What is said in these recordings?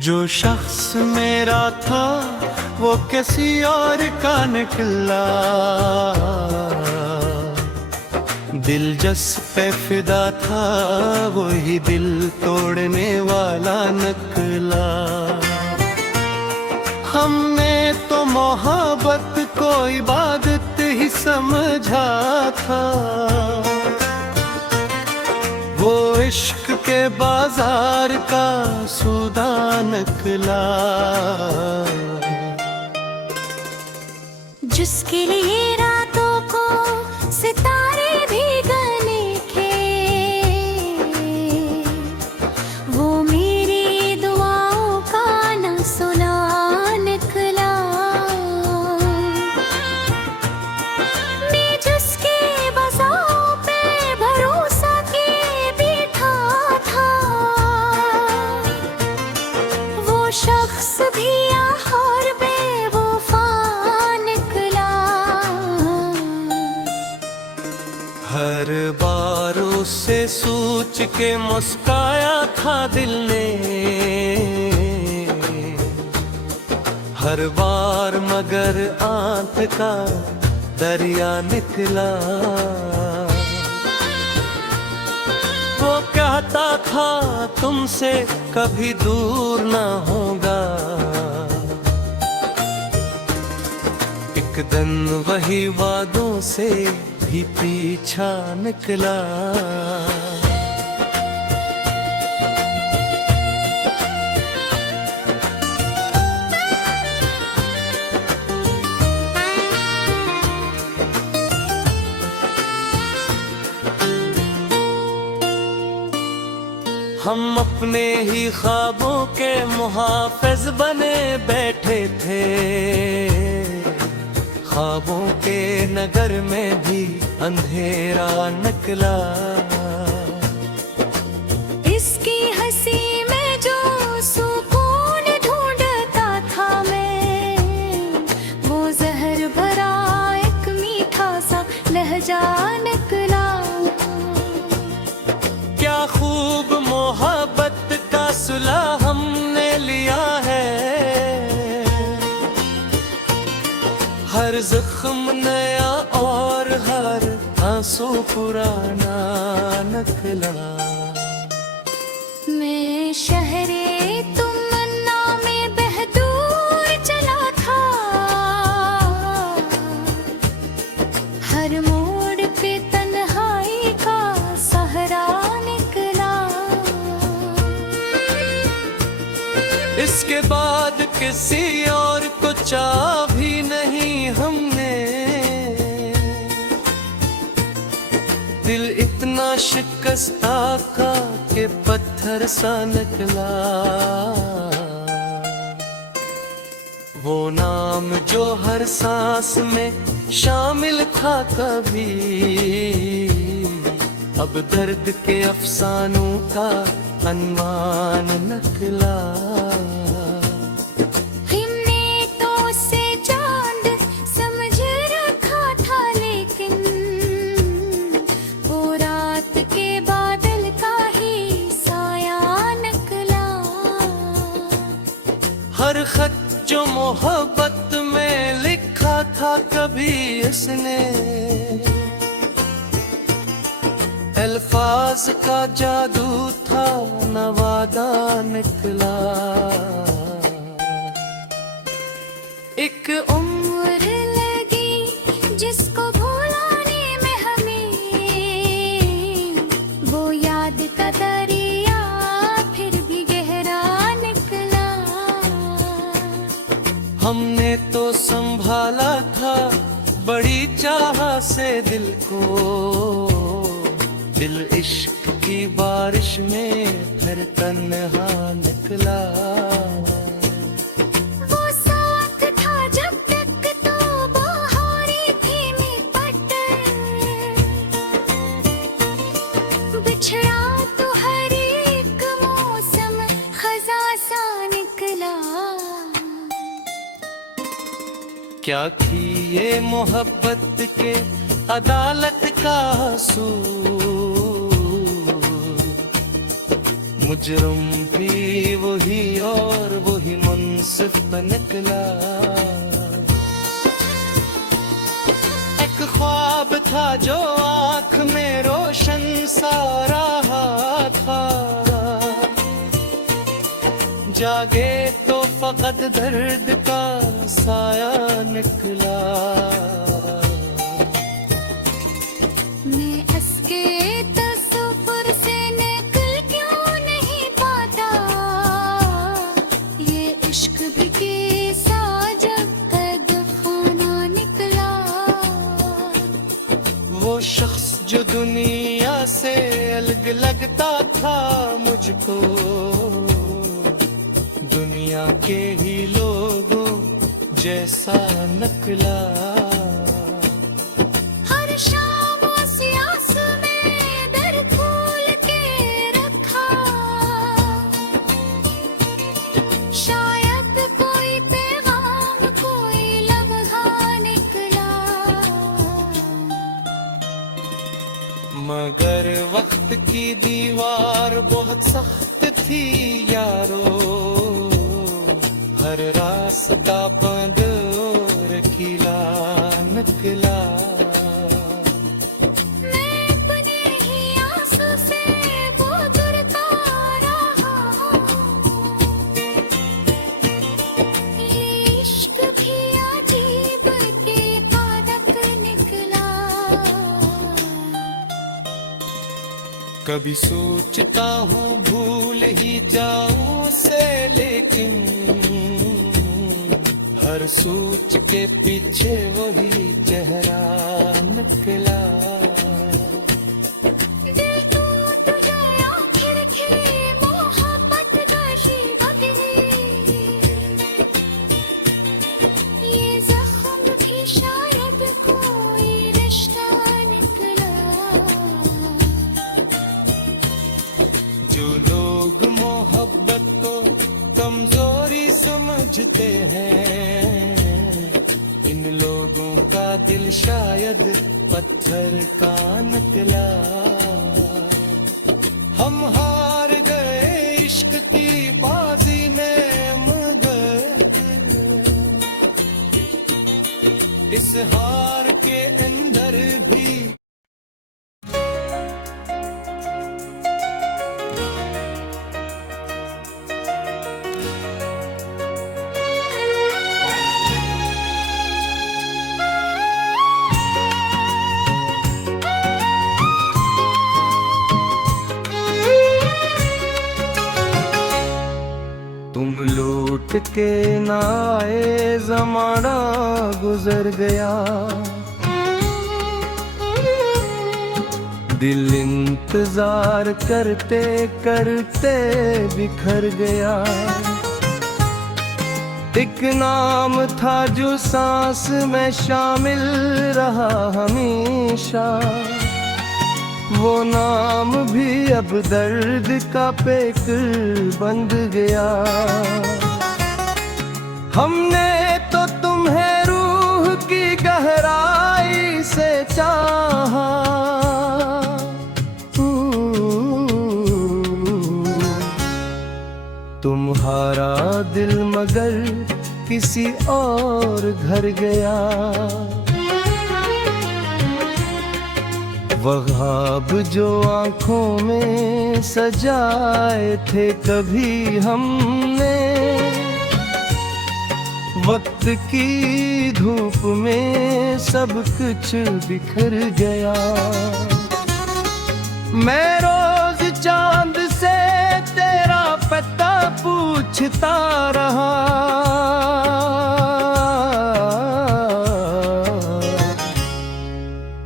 जो शख्स मेरा था वो किसी और का निकला, दिलजस पे फिदा था वही दिल तोड़ने वाला निकला। हमने तो मोहब्बत को इबादत ही समझा था, वो इश्क के बाजार का सौदा निकला। जिसके लिए रातों को सितारे भी गने थे, वो मेरी दुआओं का न सुना निकला। मैं जिसके बज़ाओं पे भरोसा किए बैठा था, वो शख्स भी और बेवफा निकला। हर बार उससे सोच के मुस्काया था दिल ने, हर बार मगर आंख का दरिया निकला। वो कहता था तुमसे कभी दूर ना होगा, एक दिन वही वादों से भी पीछा निकला। हम अपने ही ख्वाबों के मुहाफिज बने बैठे थे, ख्वाबों के नगर में भी अंधेरा निकला। इसकी हंसी में जो सुकून ढूंढता था मैं, वो जहर भरा एक मीठा सा लहजा निकला। क्या खूब मोहब्बत का सुलह हमने लिया है, हर जख्म नया और हर आंसू पुराना निकला। मैं शहरे तमन्ना में बहदूर चला था, हर मोड़ पे तन्हाई का सहरा निकला। इसके बाद किसी और को चाह भी नहीं हमने, दिल इतना शिकस्ता का के पत्थर सा निकला। वो नाम जो हर सांस में शामिल था कभी, अब दर्द के अफसानों का अनवान निकला। हमने तो उसे चांद समझ रखा था, लेकिन वो रात के बादल का ही साया निकला। हर खत जो मोहब्बत में लिखा था कभी इसने, अल्फाज का जादू था नवादा निकला। एक उम्र लगी जिसको भुलाने में हमें, वो याद का दरिया फिर भी गहरा निकला। हमने तो संभाला था बड़ी चाह से दिल को, दिल इश्क की बारिश में फिर तन्हा निकला। वो साथ था जब तक तो बहारें थी निपट, बिछड़ा तो हर एक मौसम खज़ा सा निकला। क्या थी ये मोहब्बत के अदालत का सूर, मुजरिम भी वही और वही मुंसिफ निकला। एक ख्वाब था जो आँख में रोशन सा रहा था, जागे तो फकत दर्द का साया निकला। मैं असके तसव्वुर से निकल क्यों नहीं पाता, ये इश्क भी कैसा जब कद खाना निकला। वो शख्स जो दुनिया से अलग लगता था मुझको, दुनिया के ही लोगों जैसा निकला। हर शाम उस आस में दर खोल के रखा, शायद कोई पैगाम कोई लम्हा निकला। मगर वक्त की दीवार बहुत सख्त थी यारो, हर रास्ता बंद और किला निकला। मैं अपने ही आंसू से गुजरता रहा हूँ, ये इश्क भी अजीब के फादक निकला। कभी सोचता हूँ भूल ही जाऊं उसे, लेकिन हर सोच के पीछे वही चेहरा निकला। दिल टूट गया फिर के मोहब्बत गशी बदली, ये जख्म भी शायद कोई रिश्ता निकला। जो लोग मोहब्बत को कमजोरी समझते हैं, इन लोगों का दिल शायद पत्थर का निकला। हम हार गए इश्क की बाजी में, मगर इस हार के अंदर भी तुम लौट के ना आए, ज़माना गुजर गया। दिल इंतजार करते करते बिखर गया। एक नाम था जो सांस में शामिल रहा हमेशा, वो नाम भी अब दर्द का पैक बंध गया। हमने तो तुम्हें रूह की गहराई से चाहा, तुम्हारा दिल मगर किसी और घर गया। वहाब जो आँखों में सजाए थे कभी हमने, वक्त की धूप में सब कुछ बिखर गया। मैं रोज चांद से तेरा पता पूछता रहा,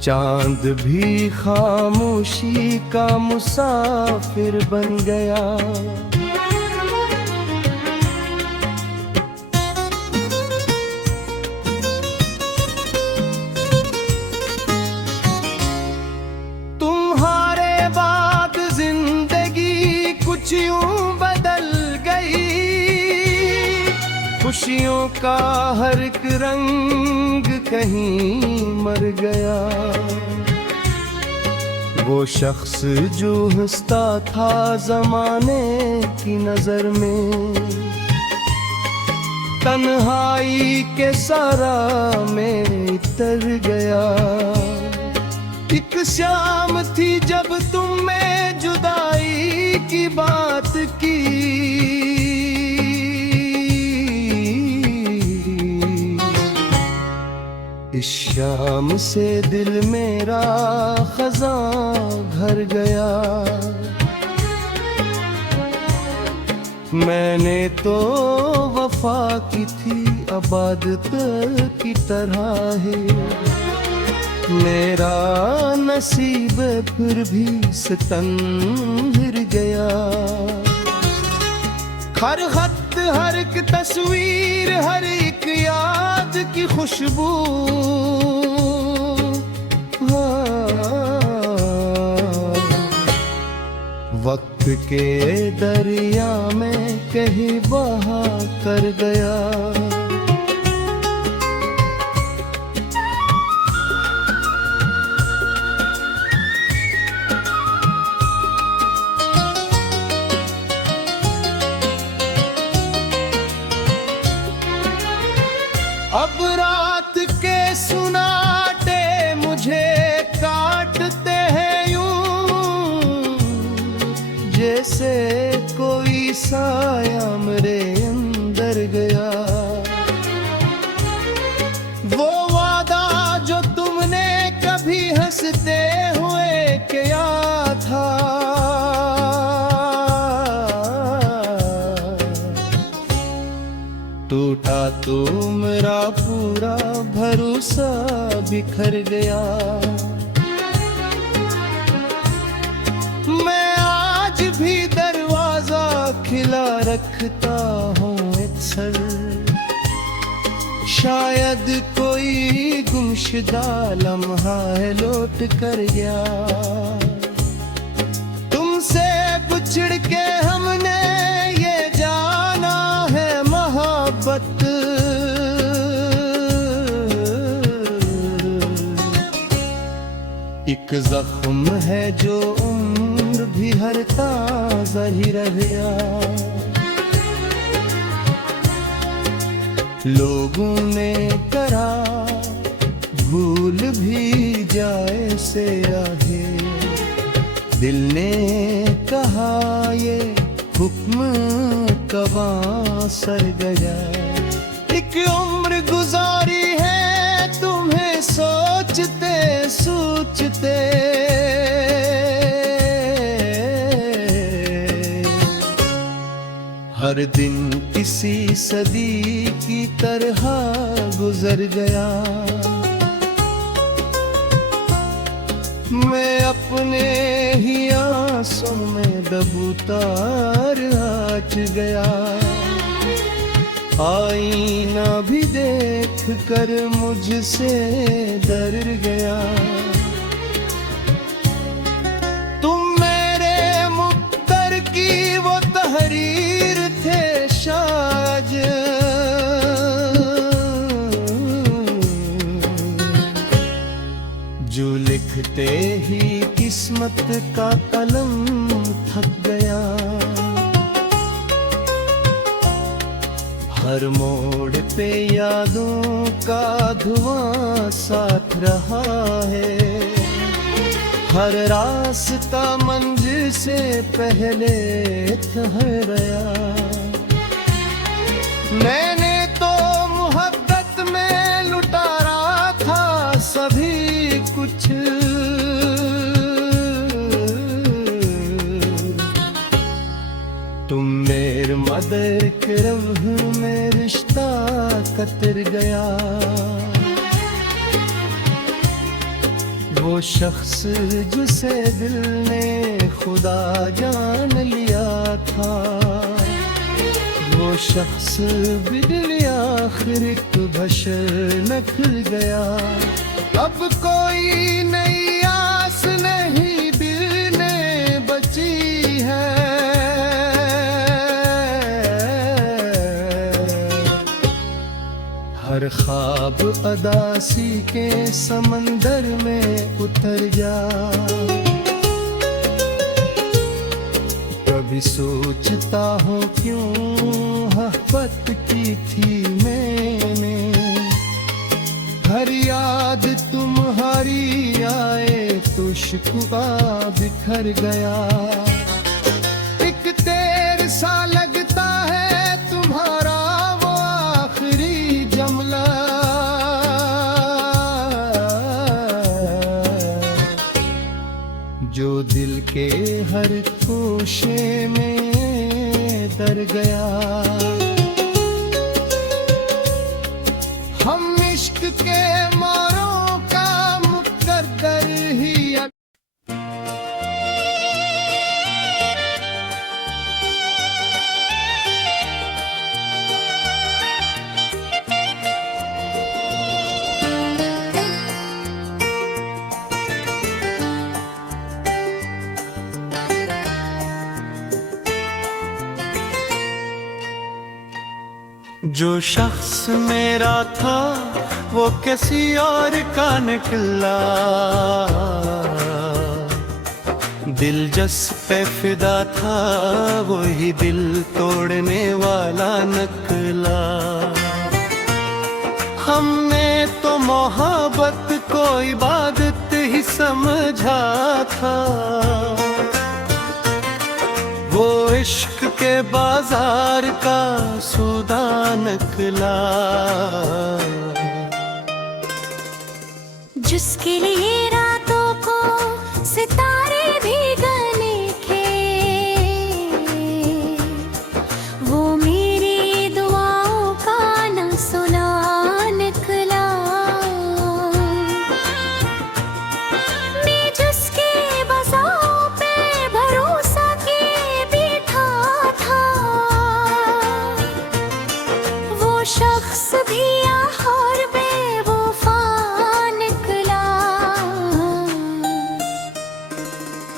चांद भी खामोशी का मुसाफिर बन गया। तुम्हारे बाद जिंदगी कुछ यूं बदल गई, खुशियों का हर एक रंग कहीं मर गया। वो शख्स जो हंसता था जमाने की नजर में, तन्हाई के सारा में उतर गया। एक शाम थी जब तुमने जुदाई की बात की, इस शाम से दिल मेरा खजां भर गया। मैंने तो वफा की थी इबादत की तरह है, मेरा नसीब फिर भी सितम गिर गया। हर खत हर एक तस्वीर हर एक याद की खुशबू, वक्त के दरिया में कहीं बहा कर गया। अब रात के सुनाटे मुझे काटते हैं यूं, जैसे कोई साया मेरे अंदर गया। वो वादा जो तुमने कभी हंसते हुए किया था, टूटा तो मेरा पूरा भरोसा बिखर गया। मैं आज भी दरवाजा खिला रखता हूँ अक्सर, शायद कोई गुमशुदा लम्हा है लौट कर गया। तुमसे बिछड़ के हमने ये जाना है मोहब्बत, एक जख्म है जो उम्र भी हर ताज़ा ही रह गया। लोगों ने करा भूल भी जाए से आहे, दिल ने कहा ये हुक्म कवा सर गया। एक उम्र गुजारी है तुम्हें सोचते सोचते, हर दिन किसी सदी की तरह गुजर गया। मैं अपने ही आंसू में डबूतार आज गया। आईना भी देख कर मुझसे डर गया। तुम मेरे मुक्तर की वो तहरीर थे शायद, जो लिखते ही किस्मत का कलम थक गया। हर मोड़ पे यादों का धुआं साथ रहा है, हर रास्ता मंजिल से पहले ठहराया। मैंने तो मोहब्बत में लुटारा था सभी कुछ, तुम मेरे मदर के रंग में रिश्ता कतर गया। वो शख्स जिसे दिल ने खुदा जान लिया था, वो शख्स बिगड़ आखिर एक बशर निकल गया। अब कोई नई आस नहीं दिल ने बची है, हर ख्वाब अदासी के समंदर में उतर जा। कभी सोचता हूँ क्यों मोहब्बत की थी मैंने। हर याद तुम्हारी आए तो शिकवा बिखर गया। एक देर सा लगता है तुम्हारा वो आखिरी जुमला, जो दिल के हर कोशे में दर गया। हम इश्क के मारों का मुकद्दर ही जो शख्स मेरा था वो किसी और का निकला। दिल जिस पे फिदा था वही दिल तोड़ने वाला निकला। हमने तो मोहब्बत को इबादत ही समझा था, वो इश्क के बाजार का सौदा निकला। जिसके लिए रातों को सितारे भी गने थे, वो मेरी दुआओं का न सुना निकला। मैं जिसके बज़ाओं पे भरोसा किए बैठा था, वो शख्स भी आखिर बेवफा निकला।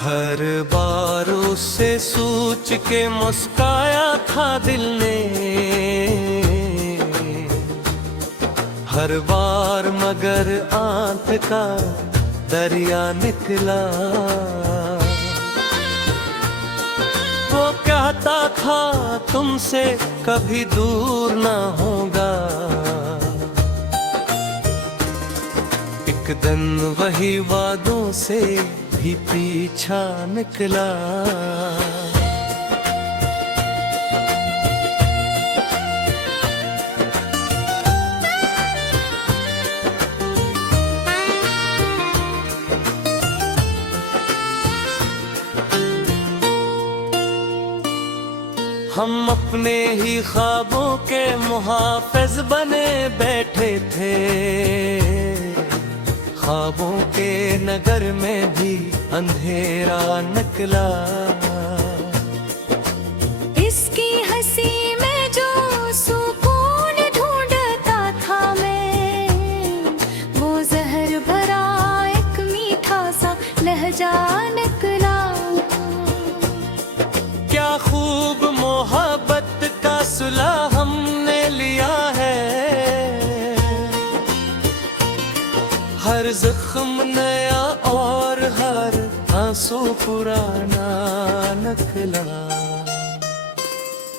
हर बार उससे सोच के मुस्काया था दिल ने, हर बार मगर आंख का दरिया निकला। वो कहता था तुमसे कभी दूर ना होगा, एक दिन वही वादों से भी पीछा निकला। हम अपने ही ख्वाबों के मुहाफिज बने बैठे थे, ख्वाबों के नगर में भी अंधेरा निकला। इसकी हंसी में जो सुकून ढूंढता था मैं, वो जहर भरा एक मीठा सा लहजा निकला। क्या खूब मोहब्बत का सुलह हमने लिया है, हर जख्म नया और हर आंसू पुराना निकला।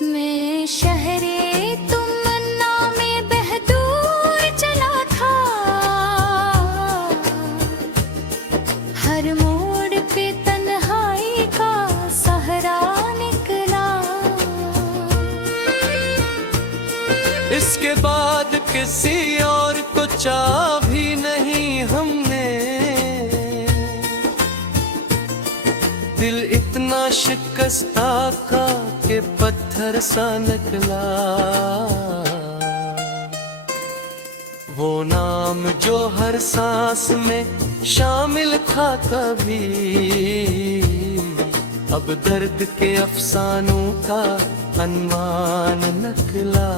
मैं शहरे तमन्ना में बहदूर चला था, हर मोड़ पे तन्हाई का सहरा निकला। इसके बाद किसी और को चाह भी नहीं हमने, दिल इतना शिकस्ता का के पत्थर सा निकला। वो नाम जो हर सांस में शामिल था कभी, अब दर्द के अफसानों का अनवान निकला।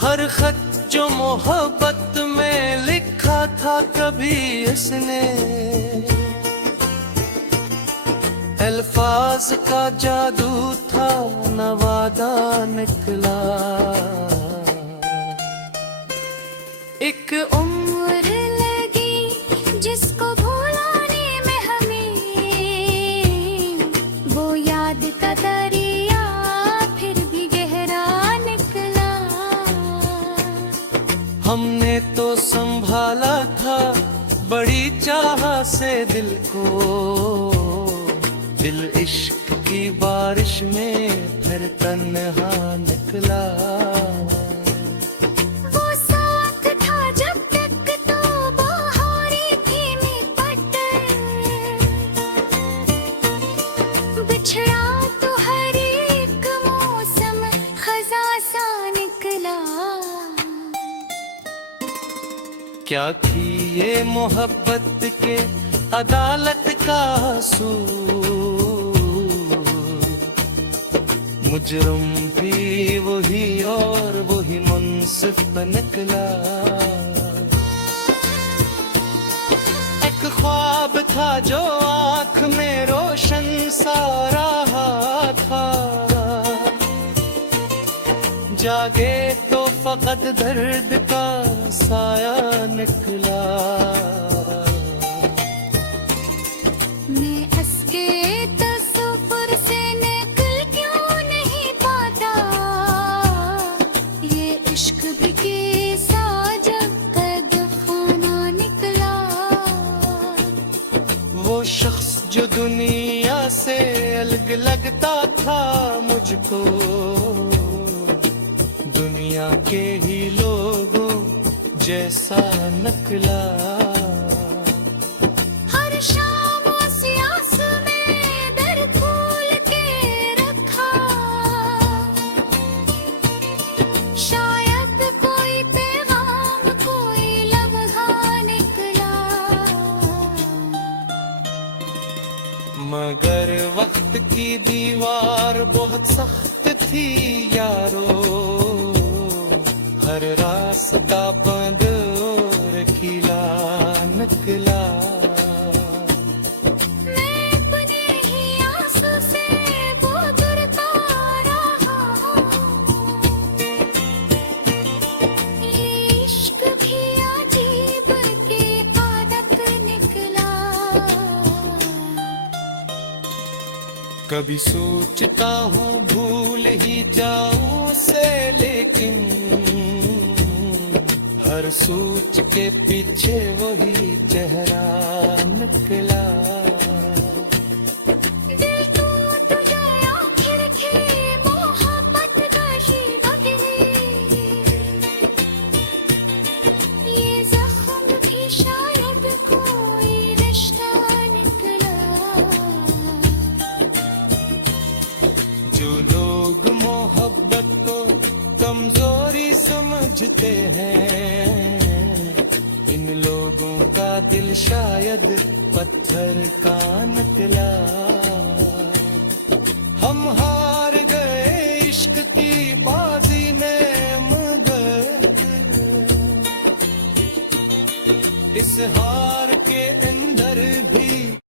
हर खत जो मोहब्बत में लिखा था कभी इसने, अल्फाज का जादू था नवादा निकला। एक उम्र लगी जिसको भुलाने में हमें, वो याद का दरिया फिर भी गहरा निकला। हमने तो संभाला था बड़ी चाह से दिल को, दिल इश्क की बारिश में फिर तन्हा निकला। वो साथ था जब तक तो बहारें थी निपट, बिछड़ा तो हर एक मौसम खजा सा निकला। क्या थी ये मोहब्बत के अदालत का असूल, मुजरिम भी वही और वही मुंसिफ निकला। एक ख्वाब था जो आँख में रोशन सा रहा था, जागे तो फकत दर्द का साया निकला। मैं असके तसव्वुर से निकल क्यों नहीं पाता, ये इश्क भी कैसा जब कद खाना निकला। वो शख्स जो दुनिया से अलग लगता था मुझको, दुनिया के ही लोगों जैसा निकला। हर शाम उस आस में दर खोल के रखा, शायद कोई पैगाम कोई लम्हा निकला। मगर वक्त की दीवार बहुत सख्त थी यारो, हर रास्ता बंद और खिला निकला। मैं अपने ही आंसू से गुजरता रहा हूँ, ये इश्क भी अजीब की आदत निकला। कभी सोचता हूँ भूल ही जाऊं उसे, लेकिन हर सोच के पीछे वही चेहरा निकला। दिल टूट गया फिर के मोहब्बत का शीशा गिरे, ये जख्म भी शायद कोई रिश्ता निकला। जो लोग मोहब्बत को कमजोरी समझते हैं, इन लोगों का दिल शायद पत्थर का निकला।